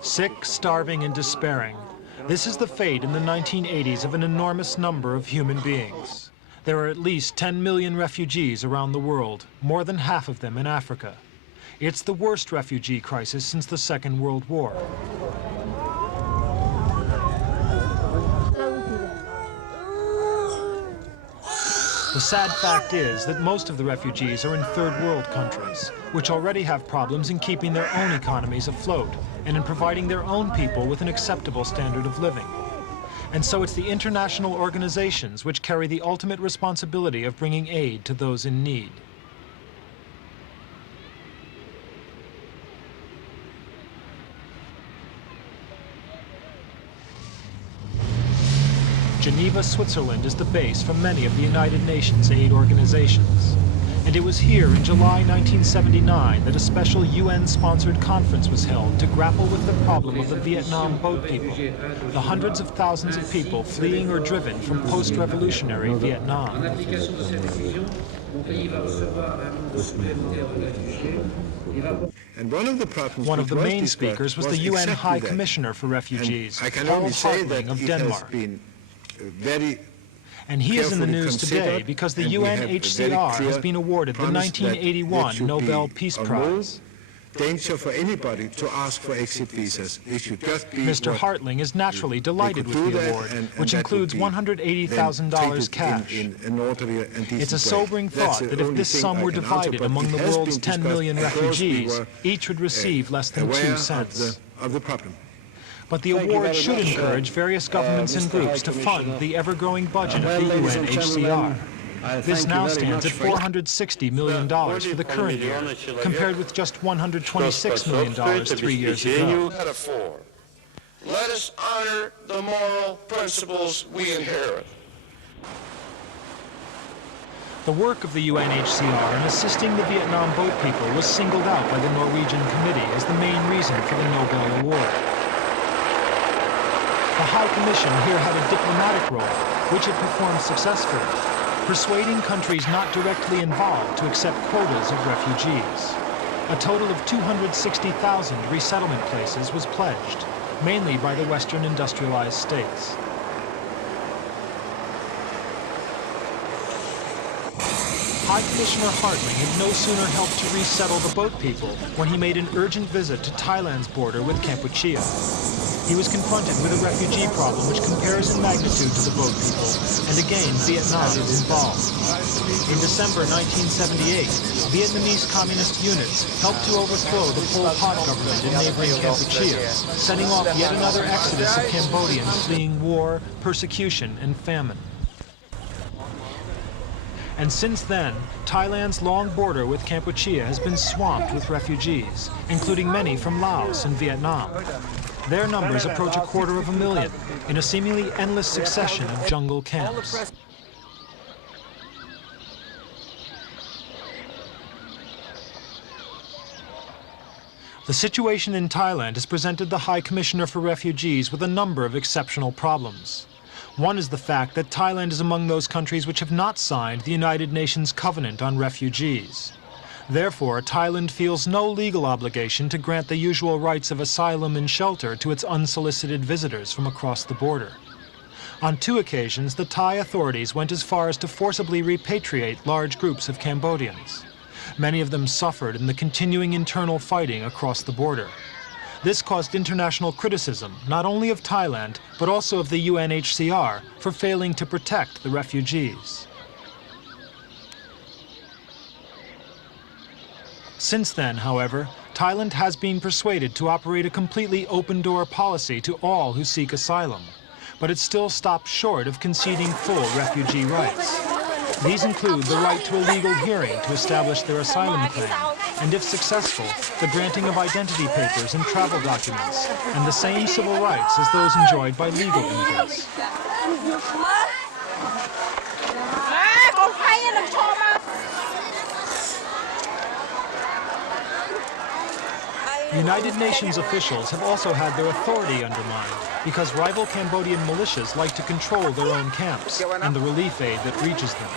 Sick, starving, and despairing. This is the fate in the 1980s of an enormous number of human beings. There are at least 10 million refugees around the world, more than half of them in Africa. It's the worst refugee crisis since the Second World War. The sad fact is that most of the refugees are in third world countries, which already have problems in keeping their own economies afloat and in providing their own people with an acceptable standard of living. And so it's the international organizations which carry the ultimate responsibility of bringing aid to those in need. Geneva, Switzerland is the base for many of the United Nations aid organizations. And it was here in July 1979 that a special UN-sponsored conference was held to grapple with the problem of the Vietnam boat people, the hundreds of thousands of people fleeing or driven from post-revolutionary Vietnam. And one of the main speakers was the UN High Commissioner for Refugees, Paul Hartling of Denmark. And he is in the news today because the UNHCR has been awarded the 1981 Nobel Peace Prize. Danger for anybody to ask for exit visas. It should just be Mr. Hartling is naturally delighted with the award, which includes $180,000 cash. It's a sobering thought that if this sum were divided among the world's 10 million refugees, each would receive less than 2 cents. But the award should encourage various governments and groups to fund the ever-growing budget of the UNHCR. This now stands at $460 million for the current year, compared with just $126 million 3 years ago. Let us honor the moral principles we inherit. The work of the UNHCR in assisting the Vietnam boat people was singled out by the Norwegian Committee as the main reason for the Nobel Award. The High Commission here had a diplomatic role, which it performed successfully, persuading countries not directly involved to accept quotas of refugees. A total of 260,000 resettlement places was pledged, mainly by the Western industrialized states. High Commissioner Hartling had no sooner helped to resettle the boat people when he made an urgent visit to Thailand's border with Kampuchea. He was confronted with a refugee problem which compares in magnitude to the boat people, and again Vietnam is involved. In December 1978, Vietnamese communist units helped to overthrow the Pol Pot government in neighboring Kampuchea, setting off yet another exodus of Cambodians fleeing war, persecution, and famine. And since then, Thailand's long border with Kampuchea has been swamped with refugees, including many from Laos and Vietnam. Their numbers approach 250,000 in a seemingly endless succession of jungle camps. The situation in Thailand has presented the High Commissioner for Refugees with a number of exceptional problems. One is the fact that Thailand is among those countries which have not signed the United Nations Covenant on Refugees. Therefore, Thailand feels no legal obligation to grant the usual rights of asylum and shelter to its unsolicited visitors from across the border. On 2 occasions, the Thai authorities went as far as to forcibly repatriate large groups of Cambodians. Many of them suffered in the continuing internal fighting across the border. This caused international criticism, not only of Thailand, but also of the UNHCR for failing to protect the refugees. Since then, however, Thailand has been persuaded to operate a completely open-door policy to all who seek asylum, but it still stops short of conceding full refugee rights. These include the right to a legal hearing to establish their asylum claim, and if successful, the granting of identity papers and travel documents, and the same civil rights as those enjoyed by legal immigrants. United Nations officials have also had their authority undermined because rival Cambodian militias like to control their own camps and the relief aid that reaches them.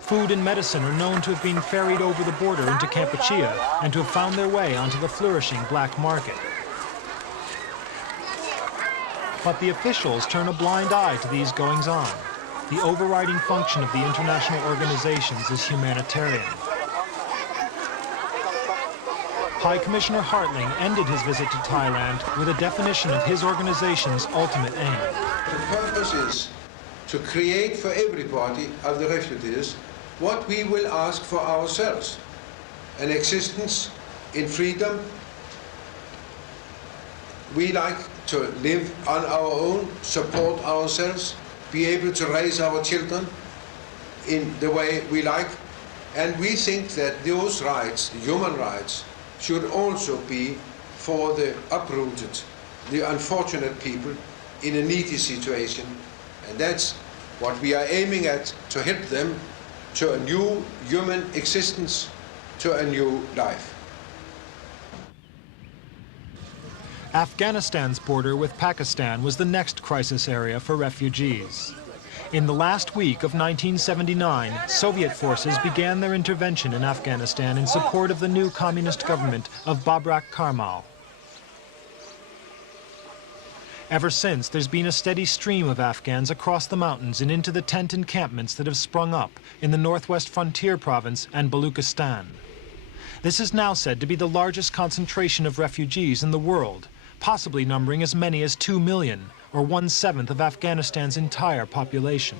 Food and medicine are known to have been ferried over the border into Kampuchea and to have found their way onto the flourishing black market. But the officials turn a blind eye to these goings-on. The overriding function of the international organizations is humanitarian. High Commissioner Hartling ended his visit to Thailand with a definition of his organization's ultimate aim. The purpose is to create for everybody of the refugees what we will ask for ourselves: an existence in freedom. We like to live on our own, support ourselves, be able to raise our children in the way we like. And we think that those rights, the human rights, should also be for the uprooted, the unfortunate people in a needy situation. And that's what we are aiming at, to help them to a new human existence, to a new life. Afghanistan's border with Pakistan was the next crisis area for refugees. In the last week of 1979, Soviet forces began their intervention in Afghanistan in support of the new communist government of Babrak Karmal. Ever since, there's been a steady stream of Afghans across the mountains and into the tent encampments that have sprung up in the northwest frontier province and Baluchistan. This is now said to be the largest concentration of refugees in the world, possibly numbering as many as 2 million, or 1/7 of Afghanistan's entire population.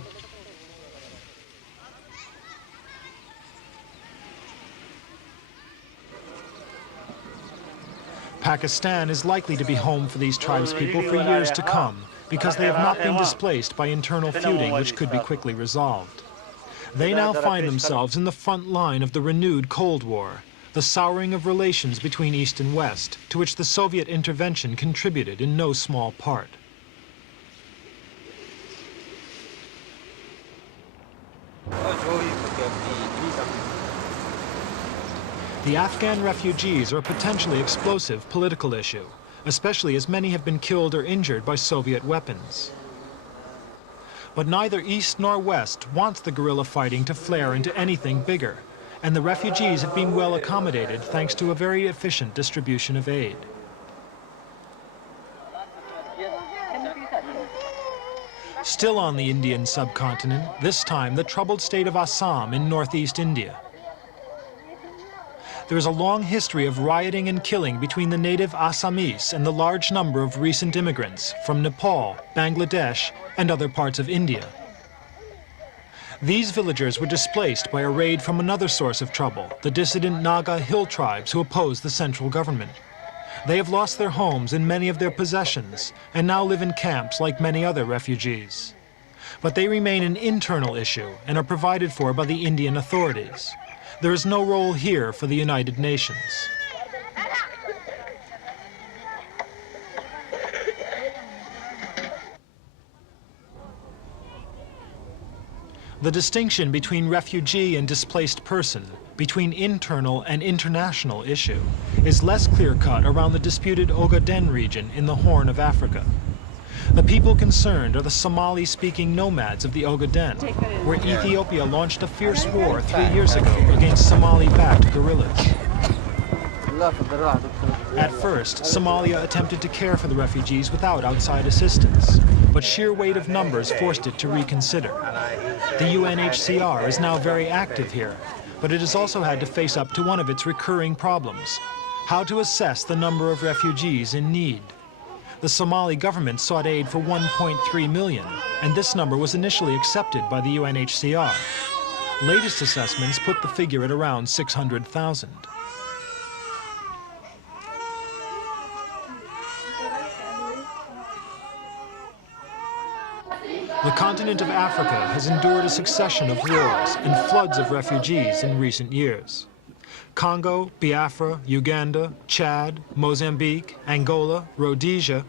Pakistan is likely to be home for these tribespeople for years to come, because they have not been displaced by internal feuding which could be quickly resolved. They now find themselves in the front line of the renewed Cold War, the souring of relations between East and West, to which the Soviet intervention contributed in no small part. The Afghan refugees are a potentially explosive political issue, especially as many have been killed or injured by Soviet weapons. But neither East nor West wants the guerrilla fighting to flare into anything bigger, and the refugees have been well accommodated thanks to a very efficient distribution of aid. Still on the Indian subcontinent, this time the troubled state of Assam in northeast India. There is a long history of rioting and killing between the native Assamese and the large number of recent immigrants from Nepal, Bangladesh, and other parts of India. These villagers were displaced by a raid from another source of trouble, the dissident Naga hill tribes who oppose the central government. They have lost their homes and many of their possessions, and now live in camps like many other refugees. But they remain an internal issue and are provided for by the Indian authorities. There is no role here for the United Nations. The distinction between refugee and displaced person, between internal and international issue, is less clear-cut around the disputed Ogaden region in the Horn of Africa. The people concerned are the Somali-speaking nomads of the Ogaden, where Ethiopia launched a fierce war 3 years ago against Somali-backed guerrillas. At first, Somalia attempted to care for the refugees without outside assistance, but sheer weight of numbers forced it to reconsider. The Unhcr is now very active here, but it has also had to face up to one of its recurring problems: how to assess the number of refugees in need. The Somali government sought aid for 1.3 million, and this number was initially accepted by the UNHCR. Latest assessments put the figure at around 600,000. The continent of Africa has endured a succession of wars and floods of refugees in recent years. Congo, Biafra, Uganda, Chad, Mozambique, Angola, Rhodesia,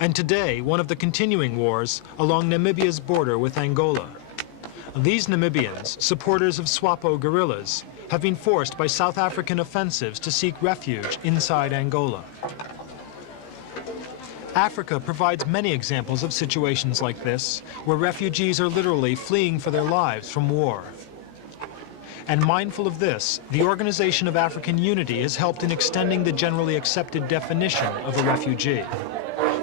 and today one of the continuing wars along Namibia's border with Angola. These Namibians, supporters of SWAPO guerrillas, have been forced by South African offensives to seek refuge inside Angola. Africa provides many examples of situations like this, where refugees are literally fleeing for their lives from war. And mindful of this, the Organization of African Unity has helped in extending the generally accepted definition of a refugee.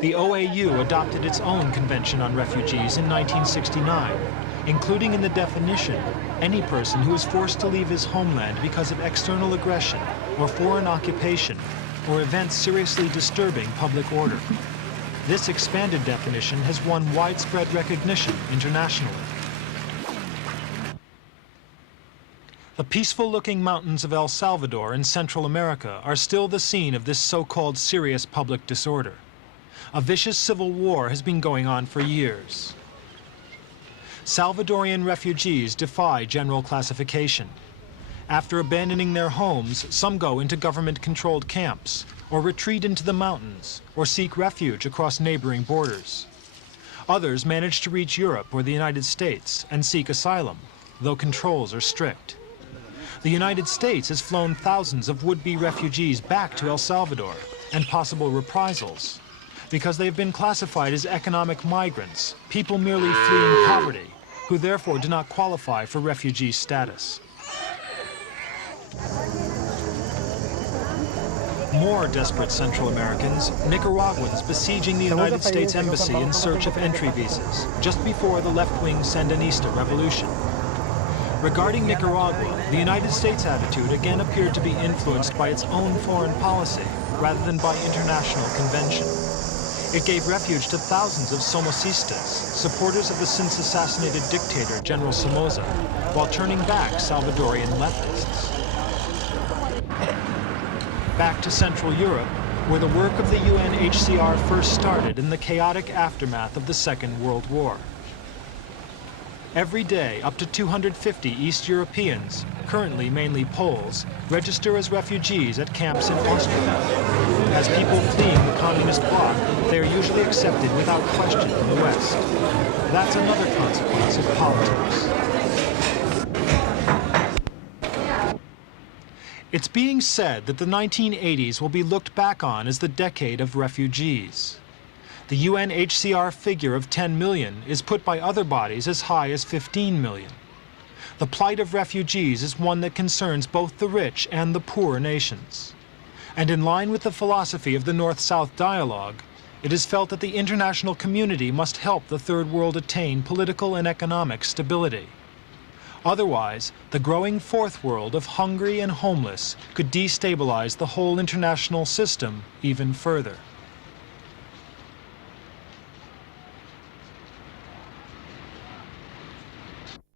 The OAU adopted its own Convention on Refugees in 1969, including in the definition any person who is forced to leave his homeland because of external aggression or foreign occupation or events seriously disturbing public order. This expanded definition has won widespread recognition internationally. The peaceful-looking mountains of El Salvador in Central America are still the scene of this so-called serious public disorder. A vicious civil war has been going on for years. Salvadorian refugees defy general classification. After abandoning their homes, some go into government-controlled camps, or retreat into the mountains, or seek refuge across neighboring borders. Others manage to reach Europe or the United States and seek asylum, though controls are strict. The United States has flown thousands of would-be refugees back to El Salvador and possible reprisals because they have been classified as economic migrants, people merely fleeing poverty, who therefore do not qualify for refugee status. More desperate Central Americans, Nicaraguans besieging the United States Embassy in search of entry visas, just before the left-wing Sandinista revolution. Regarding Nicaragua, the United States attitude again appeared to be influenced by its own foreign policy, rather than by international convention. It gave refuge to thousands of Somocistas, supporters of the since-assassinated dictator General Somoza, while turning back Salvadorian leftists. Back to Central Europe, where the work of the Unhcr first started in the chaotic aftermath of the Second World War. Every day, up to 250 East Europeans, currently mainly Poles, register as refugees at camps in Austria. As people fleeing the communist bloc, they are usually accepted without question in the West. That's another consequence of politics. It's being said that the 1980s will be looked back on as the decade of refugees. The UNHCR figure of 10 million is put by other bodies as high as 15 million. The plight of refugees is one that concerns both the rich and the poor nations. And in line with the philosophy of the North-South dialogue, it is felt that the international community must help the Third World attain political and economic stability. Otherwise, the growing Fourth World of hungry and homeless could destabilize the whole international system even further.